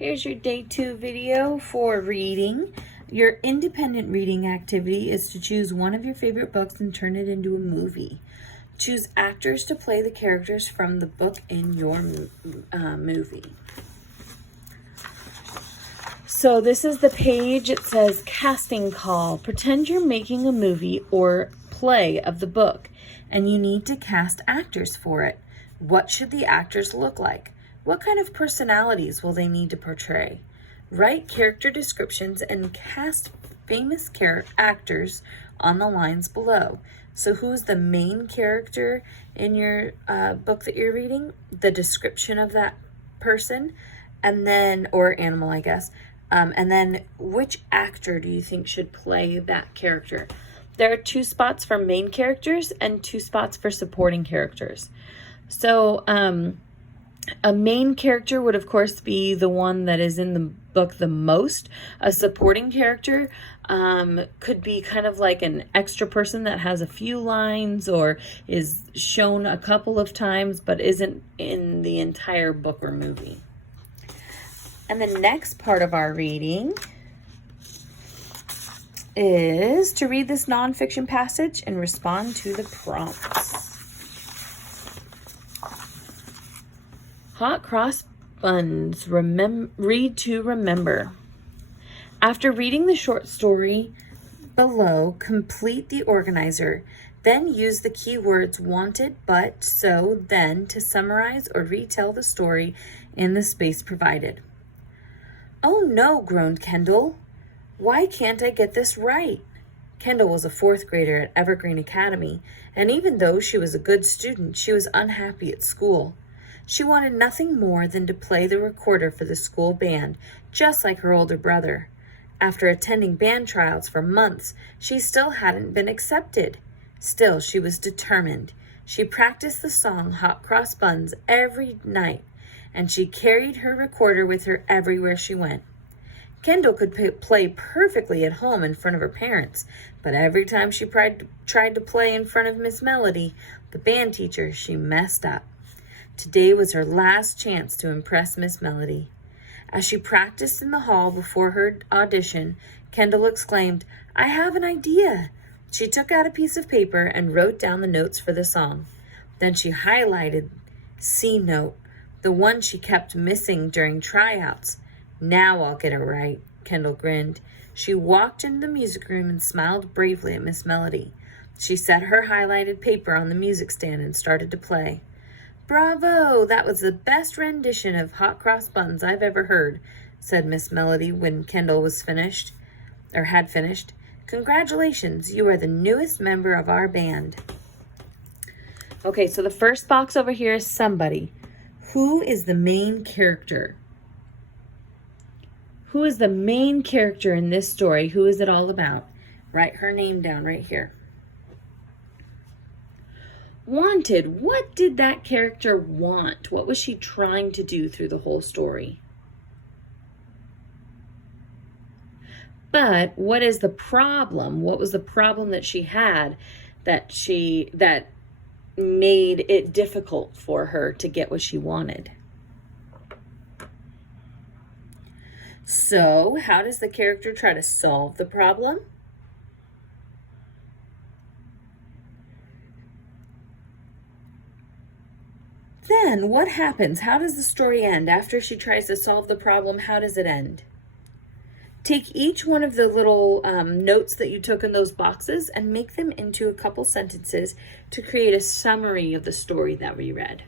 Here's your day 2 video for reading. Your independent reading activity is to choose one of your favorite books and turn it into a movie. Choose actors to play the characters from the book in your movie. So this is the page. It says casting call. Pretend you're making a movie or play of the book and you need to cast actors for it. What should the actors look like? What kind of personalities will they need to portray? Write character descriptions and cast famous actors on the lines below. So who's the main character in your book that you're reading? The description of that person, and then, or animal, I guess. And then which actor do you think should play that character? There are 2 spots for main characters and 2 spots for supporting characters. So a main character would, of course, be the one that is in the book the most. A supporting character could be kind of like an extra person that has a few lines or is shown a couple of times but isn't in the entire book or movie. And the next part of our reading is to read this nonfiction passage and respond to the prompts. Hot cross buns, read to remember. After reading the short story below, complete the organizer. Then use the keywords wanted, but, so, then to summarize or retell the story in the space provided. Oh no, groaned Kendall. Why can't I get this right? Kendall was a 4th grader at Evergreen Academy, and even though she was a good student, she was unhappy at school. She wanted nothing more than to play the recorder for the school band, just like her older brother. After attending band tryouts for months, she still hadn't been accepted. Still, she was determined. She practiced the song Hot Cross Buns every night, and she carried her recorder with her everywhere she went. Kendall could play perfectly at home in front of her parents, but every time she tried to play in front of Miss Melody, the band teacher, she messed up. Today was her last chance to impress Miss Melody. As she practiced in the hall before her audition, Kendall exclaimed, "I have an idea." She took out a piece of paper and wrote down the notes for the song. Then she highlighted C note, the one she kept missing during tryouts. Now I'll get it right, Kendall grinned. She walked into the music room and smiled bravely at Miss Melody. She set her highlighted paper on the music stand and started to play. "Bravo! That was the best rendition of Hot Cross Buns I've ever heard," said Miss Melody when Kendall was finished, or had finished. "Congratulations, you are the newest member of our band." Okay, so the first box over here is somebody. Who is the main character? Who is the main character in this story? Who is it all about? Write her name down right here. Wanted. What did that character want? What was she trying to do through the whole story? But what is the problem? What was the problem that she had that made it difficult for her to get what she wanted? So, how does the character try to solve the problem? Then what happens? How does the story end? After she tries to solve the problem, how does it end? Take each one of the little notes that you took in those boxes and make them into a couple sentences to create a summary of the story that we read.